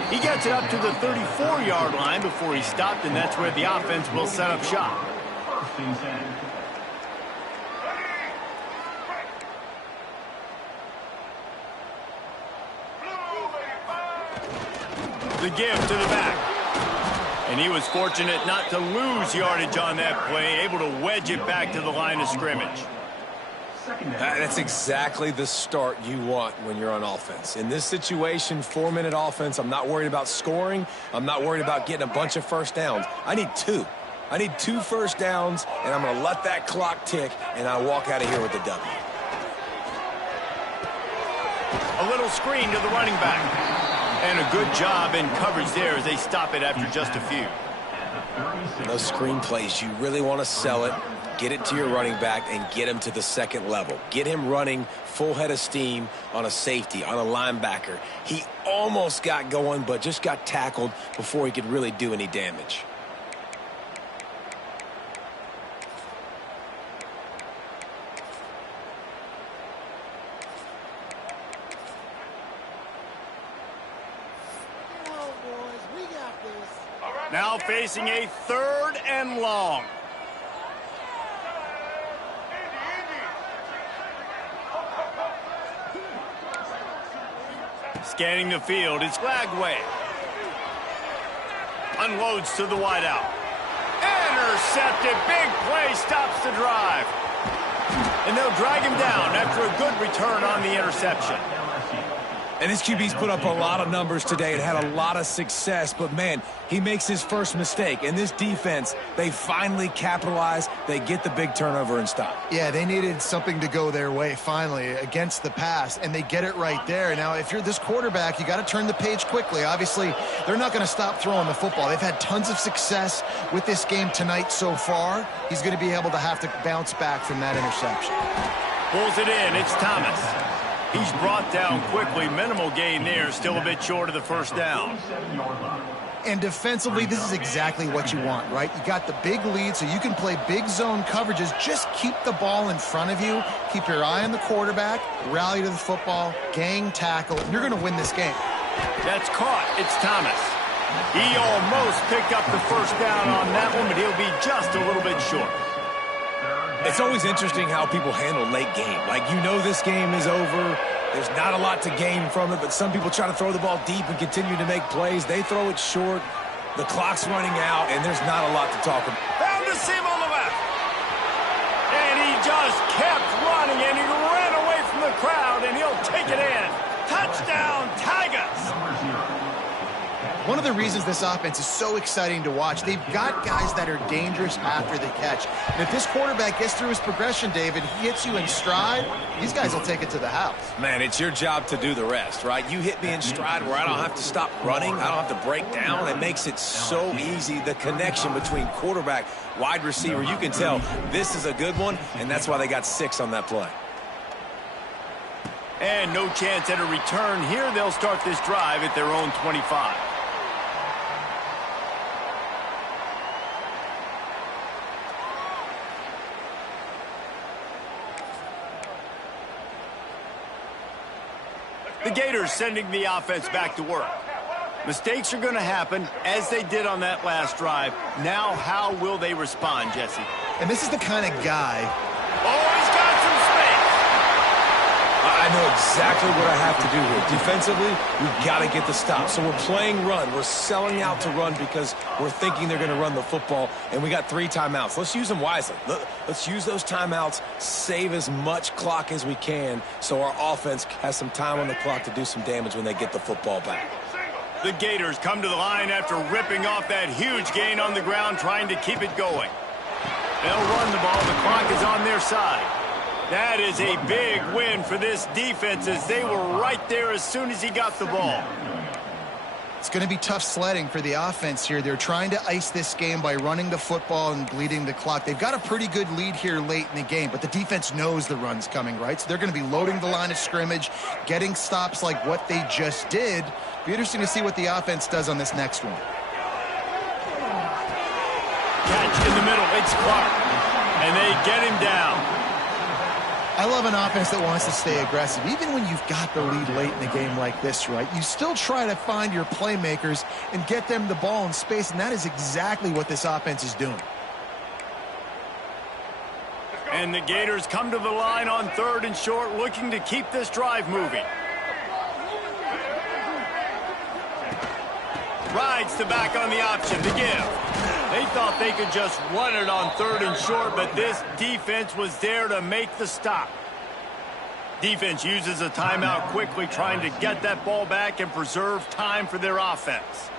He gets it up to the 34-yard line before he stopped, and that's where the offense will set up shop. The give to the back. And he was fortunate not to lose yardage on that play, able to wedge it back to the line of scrimmage. That's exactly the start you want when you're on offense. In this situation, 4-minute offense, I'm not worried about scoring. I'm not worried about getting a bunch of first downs. I need 2. I need 2 first downs, and I'm going to let that clock tick, and I walk out of here with the W. A little screen to the running back. And a good job in coverage there as they stop it after just a few. Those screen plays, you really want to sell it. Get it to your running back and get him to the 2nd level. Get him running full head of steam on a safety, on a linebacker. He almost got going, but just got tackled before he could really do any damage. Now facing a 3rd and long. Scanning the field, it's Lagway. Unloads to the wideout. Intercepted, big play, stops the drive. And they'll drag him down after a good return on the interception. And this QB's put up a lot of numbers today and had a lot of success, but man, he makes his first mistake. And this defense, they finally capitalize. They get the big turnover and stop. Yeah, they needed something to go their way finally against the pass, and they get it right there. Now, if you're this quarterback, you got to turn the page quickly. Obviously, they're not going to stop throwing the football. They've had tons of success with this game tonight so far. He's going to be able to have to bounce back from that interception. Pulls it in. It's Thomas. He's brought down quickly. Minimal gain there. Still a bit short of the first down. And defensively, this is exactly what you want, right? You got the big lead, so you can play big zone coverages. Just keep the ball in front of you. Keep your eye on the quarterback. Rally to the football. Gang tackle. You're going to win this game. That's caught. It's Thomas. He almost picked up the first down on that one, but he'll be just a little bit short. It's always interesting how people handle late game. Like, you know this game is over. There's not a lot to gain from it, but some people try to throw the ball deep and continue to make plays. They throw it short. The clock's running out, and there's not a lot to talk about. Found a seam on the left. And he just kept running, and he ran away from the crowd, and he'll take it in. Touchdown, Tigers! One of the reasons this offense is so exciting to watch, they've got guys that are dangerous after the catch. And if this quarterback gets through his progression, David, he hits you in stride, these guys will take it to the house. Man, it's your job to do the rest, right? You hit me in stride where I don't have to stop running. I don't have to break down. It makes it so easy. The connection between quarterback, wide receiver, you can tell this is a good one, and that's why they got 6 on that play. And no chance at a return here. They'll start this drive at their own 25. The Gators sending the offense back to work. Mistakes are going to happen, as they did on that last drive. Now, how will they respond, Jesse? And this is the kind of guy. Oh, he's got some space. I know exactly what I have to do here. Defensively, we've got to get the stop. So we're playing run. We're selling out to run because we're thinking they're going to run the football, and we got 3 timeouts. Let's use them wisely. Let's use those timeouts, save as much clock as we can so our offense has some time on the clock to do some damage when they get the football back. The Gators come to the line after ripping off that huge gain on the ground, trying to keep it going. They'll run the ball. The clock is on their side. That is a big win for this defense, as they were right there as soon as he got the ball. It's going to be tough sledding for the offense here. They're trying to ice this game by running the football and bleeding the clock. They've got a pretty good lead here late in the game, but the defense knows the run's coming, right? So they're going to be loading the line of scrimmage, getting stops like what they just did. Be interesting to see what the offense does on this next one. Catch in the middle. It's Clark. And they get him down. I love an offense that wants to stay aggressive. Even when you've got the lead late in the game like this, right, you still try to find your playmakers and get them the ball in space, and that is exactly what this offense is doing. And the Gators come to the line on 3rd and short, looking to keep this drive moving. Rides to back on the option to give. They thought they could just run it on 3rd and short, but this defense was there to make the stop. Defense uses a timeout quickly, trying to get that ball back and preserve time for their offense.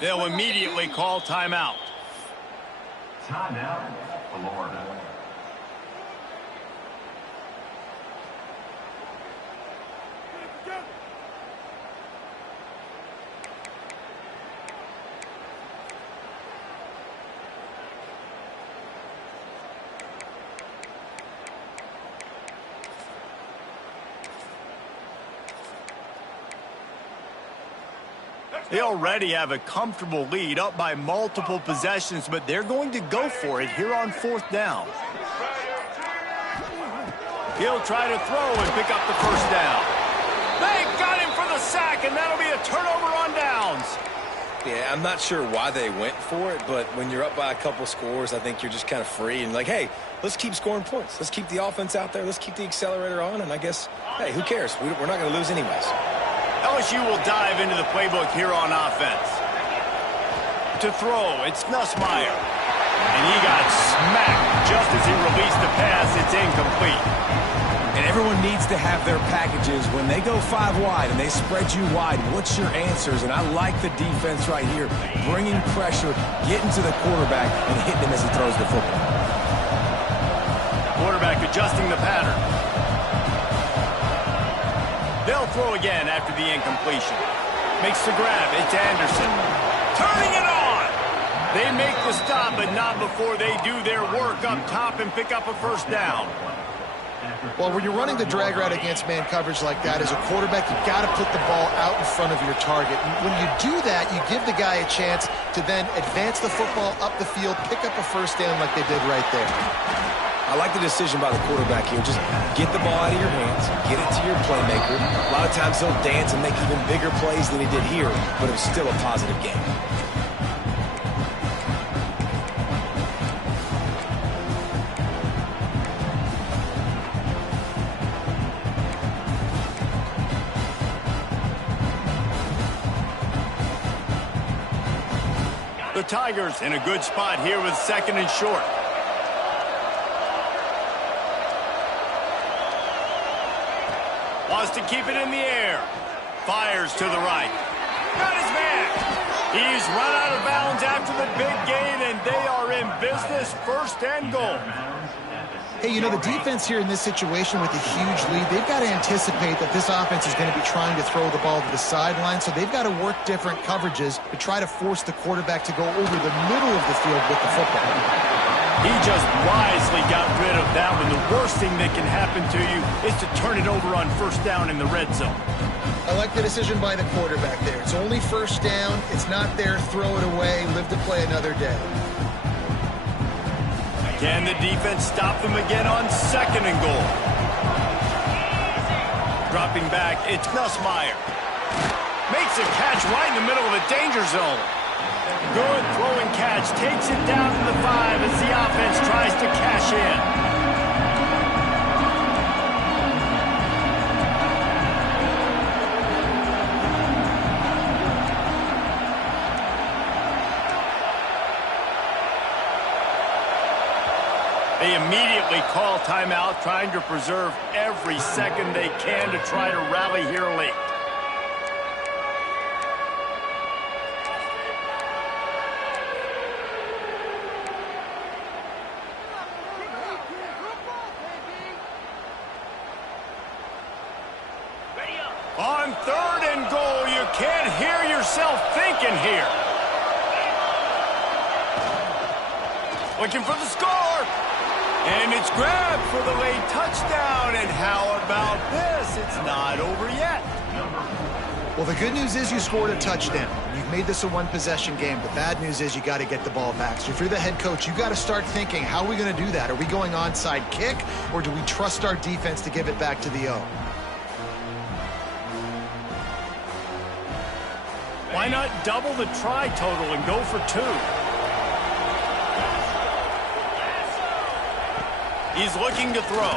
They'll immediately call timeout. Timeout, Florida. They already have a comfortable lead, up by multiple possessions, but they're going to go for it here on 4th down. He'll try to throw and pick up the first down. They got him for the sack, and that'll be a turnover on downs. Yeah, I'm not sure why they went for it, but when you're up by a couple scores, I think you're just kind of free and like, hey, let's keep scoring points. Let's keep the offense out there. Let's keep the accelerator on, and I guess, hey, who cares? We're not going to lose anyways. LSU will dive into the playbook here on offense. To throw, it's Nussmeier. And he got smacked just as he released the pass. It's incomplete. And everyone needs to have their packages. When they go 5 wide and they spread you wide, what's your answers? And I like the defense right here, bringing pressure, getting to the quarterback, and hitting him as he throws the football. Quarterback adjusting the pattern. They'll throw again after the incompletion. Makes the grab. It's Anderson. Turning it on. They make the stop, but not before they do their work up top and pick up a first down. Well, when you're running the drag route against man coverage like that, as a quarterback, you've got to put the ball out in front of your target. And when you do that, you give the guy a chance to then advance the football up the field, pick up a first down like they did right there. I like the decision by the quarterback here. Just get the ball out of your hands, get it to your playmaker. A lot of times he'll dance and make even bigger plays than he did here, but it was still a positive game. The Tigers in a good spot here with 2nd and short. Wants to keep it in the air. Fires to the right. Got his man. He's run out of bounds after the big gain, and they are in business. 1st and goal. Hey, you know, the defense here in this situation with a huge lead, they've got to anticipate that this offense is going to be trying to throw the ball to the sideline, so they've got to work different coverages to try to force the quarterback to go over the middle of the field with the football. He just wisely got rid of that one. The worst thing that can happen to you is to turn it over on 1st down in the red zone. I like the decision by the quarterback there. It's only 1st down. It's not there. Throw it away. Live to play another day. Can the defense stop them again on 2nd and goal? Dropping back, it's Nussmeier. Makes a catch right in the middle of a danger zone. Good throw and catch. Takes it down to the 5 as the offense tries to cash in. They immediately call timeout, trying to preserve every second they can to try to rally here late. On 3rd and goal, you can't hear yourself thinking here. Looking for the score. And it's grabbed for the late touchdown. And how about this? It's not over yet. Well, the good news is you scored a touchdown. You've made this a one-possession game. The bad news is you got to get the ball back. So if you're the head coach, you got to start thinking, how are we going to do that? Are we going onside kick, or do we trust our defense to give it back to the O? Why not double the try total and go for 2? He's looking to throw.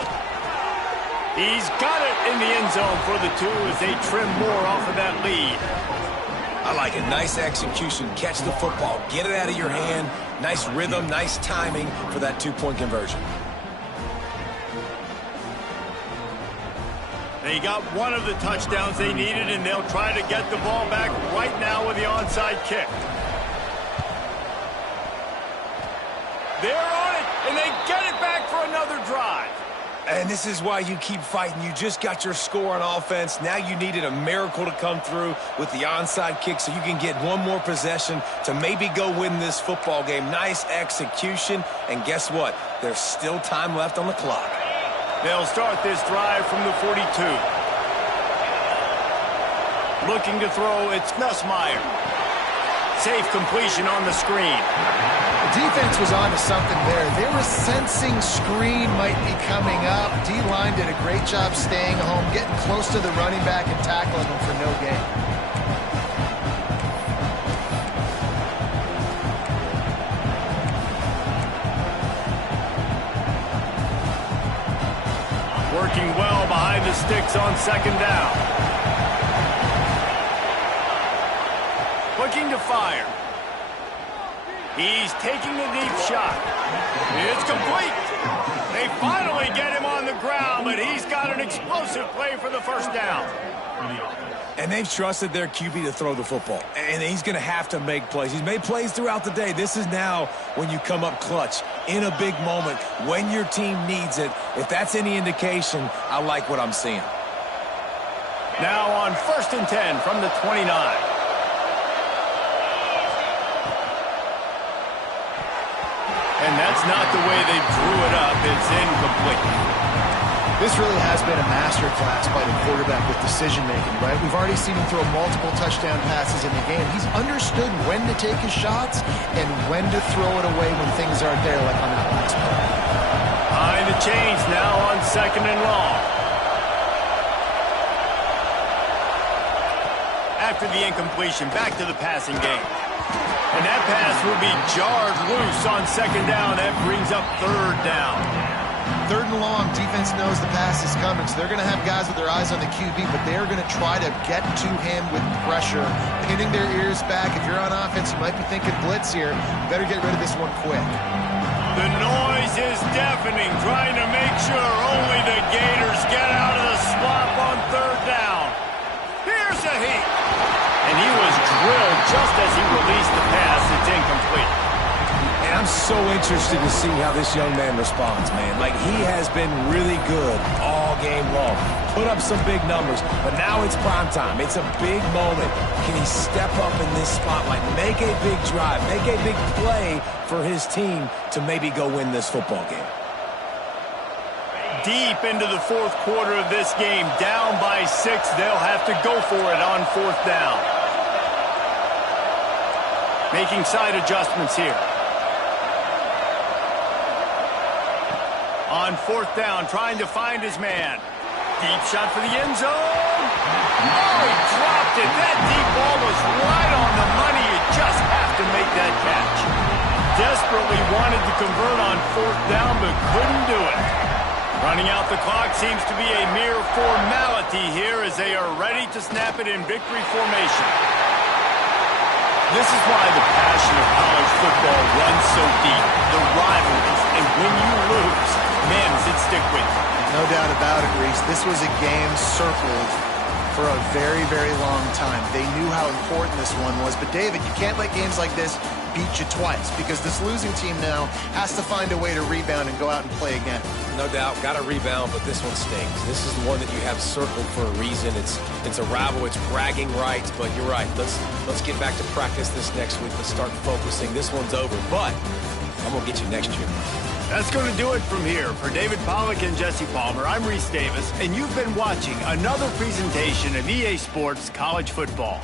He's got it in the end zone for the 2 as they trim more off of that lead. I like it. Nice execution. Catch the football. Get it out of your hand. Nice rhythm, nice timing for that 2-point conversion. They got one of the touchdowns they needed, and they'll try to get the ball back right now with the onside kick. They're on it, and they get it back for another drive. And this is why you keep fighting. You just got your score on offense. Now you needed a miracle to come through with the onside kick so you can get one more possession to maybe go win this football game. Nice execution. And guess what? There's still time left on the clock. They'll start this drive from the 42. Looking to throw, it's Nussmeier. Safe completion on the screen. The defense was on to something there. They were sensing screen might be coming up. D-line did a great job staying home, getting close to the running back and tackling him for no gain. Working well behind the sticks on second down. Looking to fire. He's taking a deep shot. It's complete. They finally get him on the ground, but he's got an explosive play for the first down. And they've trusted their QB to throw the football. And he's going to have to make plays. He's made plays throughout the day. This is now when you come up clutch in a big moment when your team needs it. If that's any indication, I like what I'm seeing. Now on 1st and 10 from the 29. And that's not the way they drew it up. It's incomplete. This really has been a masterclass by the quarterback with decision-making, right? We've already seen him throw multiple touchdown passes in the game. He's understood when to take his shots and when to throw it away when things aren't there, like on that last play. Behind the chains now on 2nd and long. After the incompletion, back to the passing game. And that pass will be jarred loose on 2nd down. That brings up 3rd down. 3rd and long, defense knows the pass is coming, so they're going to have guys with their eyes on the QB, but they're going to try to get to him with pressure, pinning their ears back. If you're on offense, you might be thinking blitz here. You better get rid of this one quick. The noise is deafening, trying to make sure only the Gators get out of the slump on 3rd down. Here's a heat. And he was drilled just as he released the pass. It's incomplete. And I'm so interested to see how this young man responds, man. Like, he has been really good all game long. Put up some big numbers, but now it's prime time. It's a big moment. Can he step up in this spotlight, make a big drive, make a big play for his team to maybe go win this football game? Deep into the 4th quarter of this game, down by 6. They'll have to go for it on 4th down. Making side adjustments here. On 4th down, trying to find his man. Deep shot for the end zone. Oh, he dropped it. That deep ball was right on the money. You just have to make that catch. Desperately wanted to convert on 4th down, but couldn't do it. Running out the clock seems to be a mere formality here as they are ready to snap it in victory formation. This is why the passion of college football runs so deep. The rivalries, and when you lose, man, does it stick with you. No doubt about it, Reese. This was a game circled for a very, very long time. They knew how important this one was. But, David, you can't let games like this beat you twice because this losing team now has to find a way to rebound and go out and play again. No doubt, got to rebound, but this one stings. This is the one that you have circled for a reason. It's a rival, it's bragging rights, but you're right. Let's get back to practice this next week. Let's start focusing. This one's over, but I'm going to get you next year. That's going to do it from here. For David Pollack and Jesse Palmer, I'm Reese Davis, and you've been watching another presentation of EA Sports College Football.